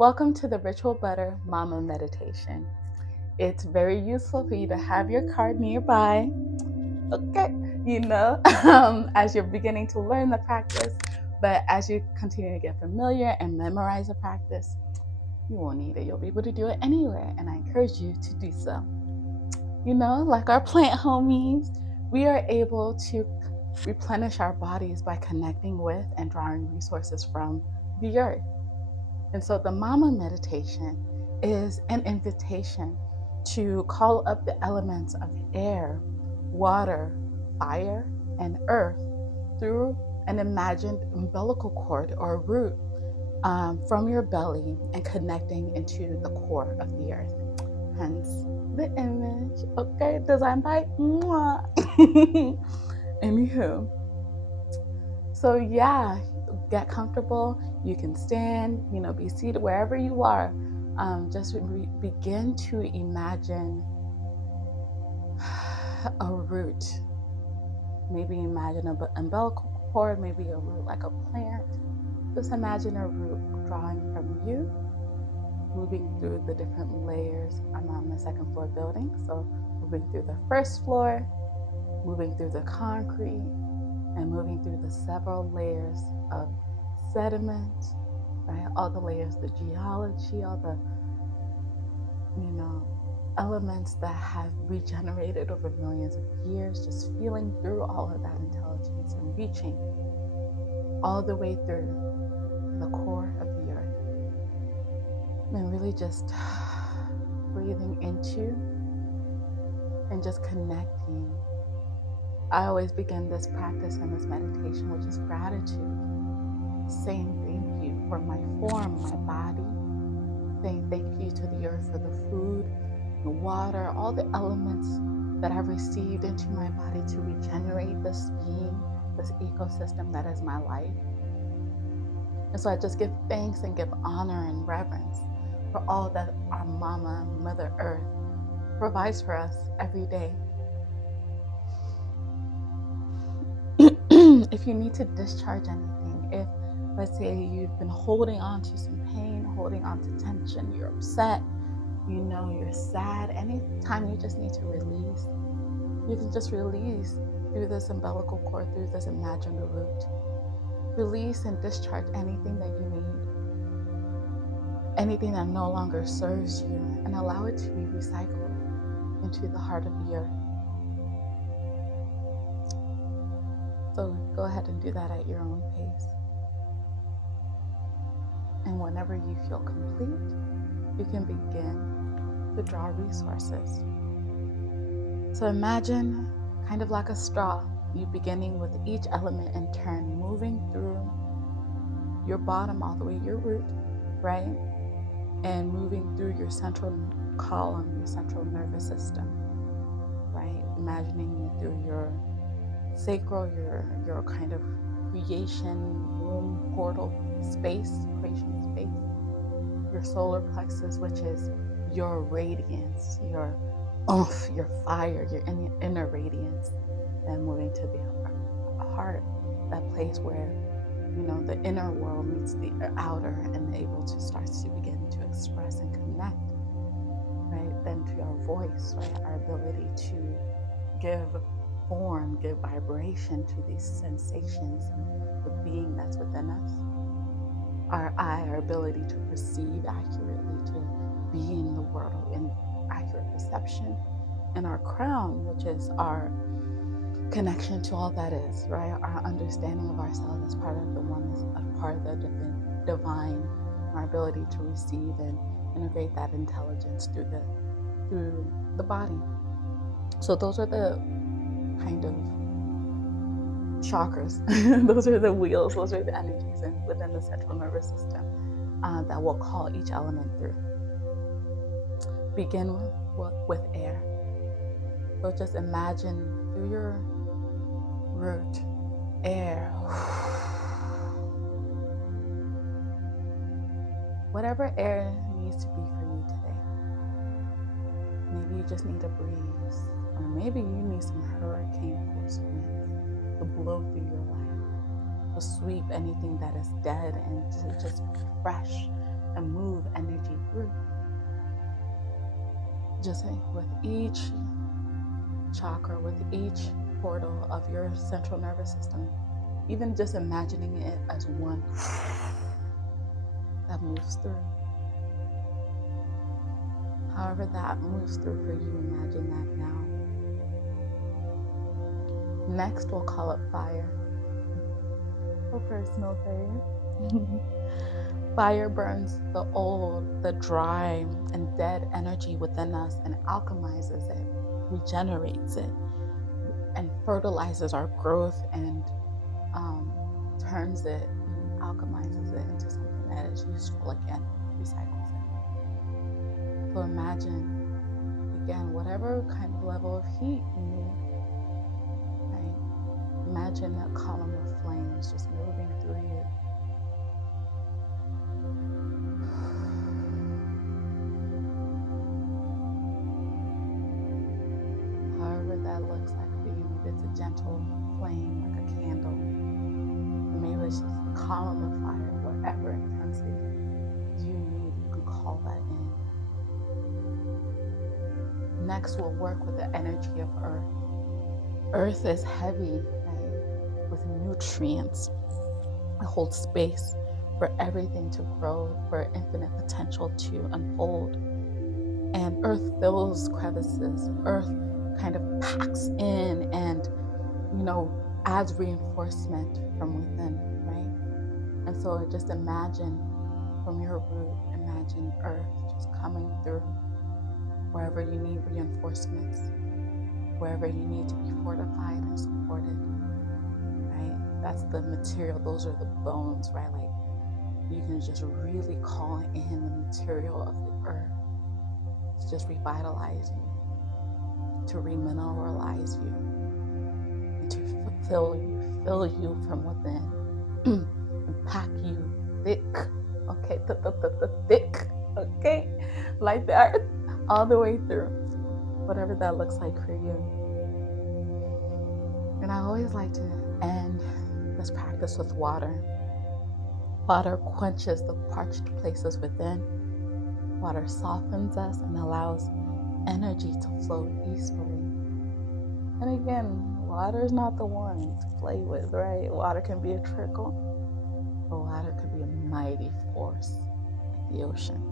Welcome to the Ritual Butter Mama Meditation. It's very useful for you to have your card nearby, okay, as you're beginning to learn the practice. But as you continue to get familiar and memorize the practice, you won't need it. You'll be able to do it anywhere, and I encourage you to do so. Like our plant homies, we are able to replenish our bodies by connecting with and drawing resources from the earth. And so the Mama meditation is an invitation to call up the elements of air, water, fire, and earth through an imagined umbilical cord or root from your belly and connecting into the core of the earth. Hence the image, okay, designed by Mwah. Anywho, so yeah, get comfortable. You can stand, be seated wherever you are. Just begin to imagine a root. Maybe imagine an umbilical cord, maybe a root like a plant. Just imagine a root drawing from you, moving through the different layers. I'm on the second floor building, so moving through the first floor, moving through the concrete, and moving through the several layers of sediment, right? All the layers, the geology, all the, elements that have regenerated over millions of years, just feeling through all of that intelligence and reaching all the way through the core of the earth. And really just breathing into and just connecting. I always begin this practice and this meditation with just gratitude, saying thank you for my form, my body, saying thank you to the earth for the food, the water, all the elements that I've received into my body to regenerate this being, this ecosystem that is my life. And so I just give thanks and give honor and reverence for all that our Mama, Mother Earth, provides for us every day. If you need to discharge anything, if, let's say, you've been holding on to some pain, holding on to tension, you're upset, you're sad, anytime you just need to release, you can just release through this umbilical cord, through this imagined root. Release and discharge anything that you need, anything that no longer serves you, and allow it to be recycled into the heart of the earth. So go ahead and do that at your own pace. And whenever you feel complete, you can begin to draw resources. So imagine kind of like a straw, you beginning with each element in turn, moving through your bottom all the way, your root, right? And moving through your central column, your central nervous system, right? Imagining it through your sacral, your kind of creation womb portal space, creation space, your solar plexus, which is your radiance, your oomph, your fire, your inner radiance, and moving to the heart, that place where the inner world meets the outer and able to start to begin to express and connect, right? Then to our voice, right? Our ability to give form, give vibration to these sensations and the being that's within us. Our eye, our ability to perceive accurately, to be in the world in accurate perception. And our crown, which is our connection to all that is, right? Our understanding of ourselves as part of the oneness, as part of the divine, our ability to receive and integrate that intelligence through the body. So those are the kind of chakras. Those are the wheels, those are the energies within the central nervous system that will call each element through. Begin with air. So just imagine through your root, air. Whatever air needs to be for you today. Maybe you just need a breeze, or maybe you need some hurricane force winds to blow through your life, to sweep anything that is dead and to just be fresh, and move energy through. Just with each chakra, with each portal of your central nervous system, even just imagining it as one that moves through. However that moves through for you, imagine that now. Next, we'll call up fire. For personal fire. Fire burns the old, the dry, and dead energy within us and alchemizes it, regenerates it, and fertilizes our growth and turns it and alchemizes it into something that is useful again, recycles it. So imagine, again, whatever kind of level of heat you need, right? Imagine that column of flames just moving through you. However that looks like for you, maybe it's a gentle flame, like a candle. Or maybe it's just a column of fire, whatever intensity you need, you can call that in. Next, we'll work with the energy of earth. Earth is heavy, right, with nutrients. It holds space for everything to grow, for infinite potential to unfold. And earth fills crevices. Earth kind of packs in and, adds reinforcement from within, right? And so just imagine from your root, imagine earth just coming through wherever you need reinforcements, wherever you need to be fortified and supported, right? That's the material, those are the bones, right? Like you can just really call in the material of the earth to just revitalize you, to remineralize you, and to fill you from within, and pack you thick, okay, thick, okay, like the earth, all the way through, whatever that looks like for you. And I always like to end this practice with water. Water quenches the parched places within. Water softens us and allows energy to flow easily. And again, water is not the one to play with, right? Water can be a trickle, or water could be a mighty force, like the ocean.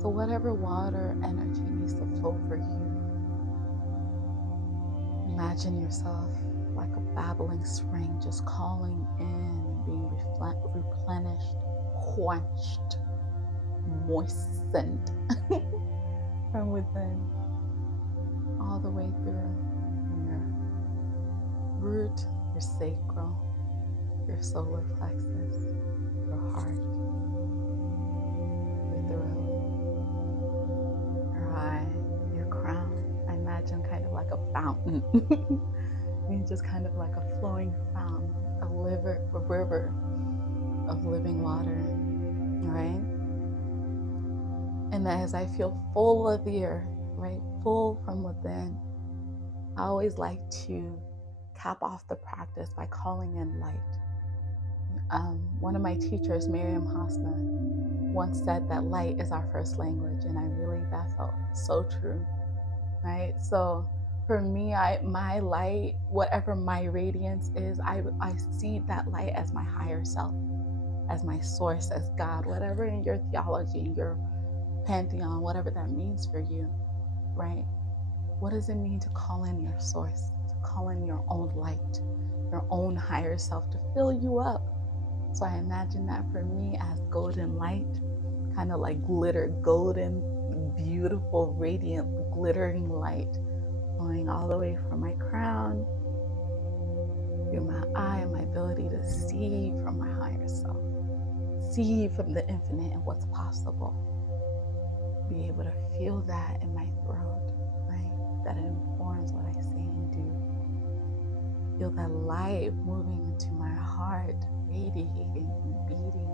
So whatever water energy needs to flow for you, imagine yourself like a babbling spring, just calling in and being replenished, quenched, moistened from within, all the way through from your root, your sacral, your solar plexus, your heart, your throat, your eye, your crown. I imagine kind of like a fountain. And just kind of like a flowing fountain, a river of living water, right? And as I feel full of the earth, right, full from within, I always like to cap off the practice by calling in light. One of my teachers, Miriam Hasna, once said that light is our first language, and that felt so true, right? So for me, my light, whatever my radiance is, I see that light as my higher self, as my source, as God, whatever in your theology, your pantheon, whatever that means for you, right? What does it mean to call in your source, to call in your own light, your own higher self to fill you up? So I imagine that for me as golden light, kind of like glitter, golden, beautiful, radiant, glittering light, flowing all the way from my crown, through my eye, and my ability to see from my higher self, see from the infinite and what's possible. Be able to feel that in my throat, right? That it informs what I say and do. Feel that light moving into my heart, radiating and beating,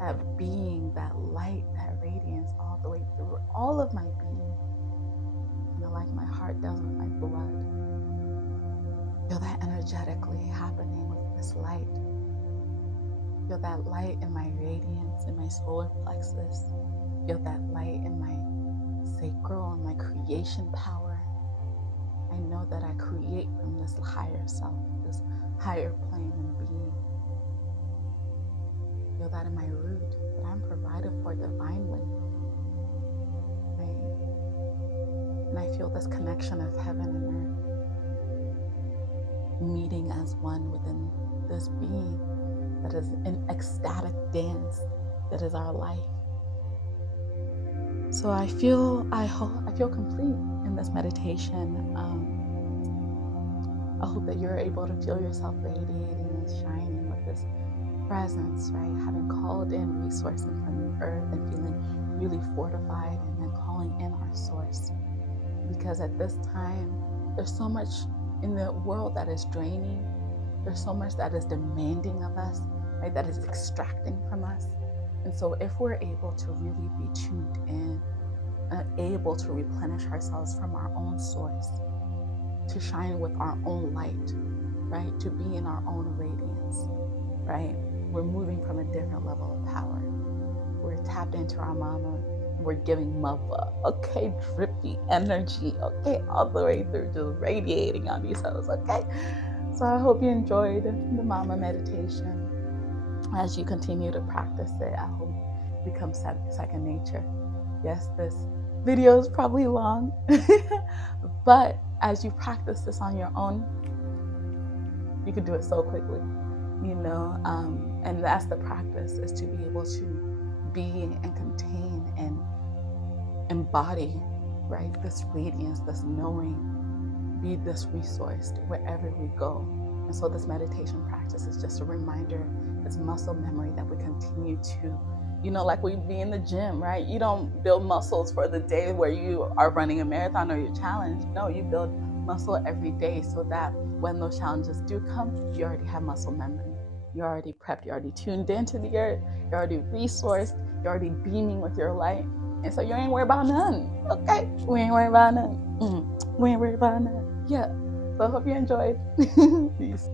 that being, that light, that radiance all the way through all of my being. Kind of like my heart does with my blood. Feel that energetically happening with this light. Feel that light in my radiance, in my solar plexus. Feel that light in my sacral and my creation power. I know that I create from this higher self, this higher plane and being. Feel that in my root, that I'm provided for divinely. Right? And I feel this connection of heaven and earth meeting as one within this being that is an ecstatic dance that is our life. So I feel complete in this meditation. I hope that you're able to feel yourself radiating and shining with this presence, right? Having called in resources from the earth and feeling really fortified, and then calling in our source. Because at this time, there's so much in the world that is draining. There's so much that is demanding of us, right? That is extracting from us. And so if we're able to really be tuned in, able to replenish ourselves from our own source, to shine with our own light, right? To be in our own radiance, right? We're moving from a different level of power. We're tapped into our mama. We're giving mother, okay, drippy energy, okay, all the way through, just radiating on these hoes, okay? So I hope you enjoyed the mama meditation. As you continue to practice it, I hope it becomes second nature. Yes, this video is probably long, but as you practice this on your own, you can do it so quickly, and that's the practice, is to be able to be and contain and embody, right, this radiance, this knowing, be this resource wherever we go. And so this meditation practice is just a reminder, it's muscle memory that we continue to, like we be in the gym, right? You don't build muscles for the day where you are running a marathon or you're challenged. No, you build muscle every day so that when those challenges do come, you already have muscle memory. You're already prepped. You're already tuned into the earth. You're already resourced. You're already beaming with your light. And so you ain't worried about none. Okay? We ain't worried about none. We ain't worried about none. Yeah. So I hope you enjoyed. Peace.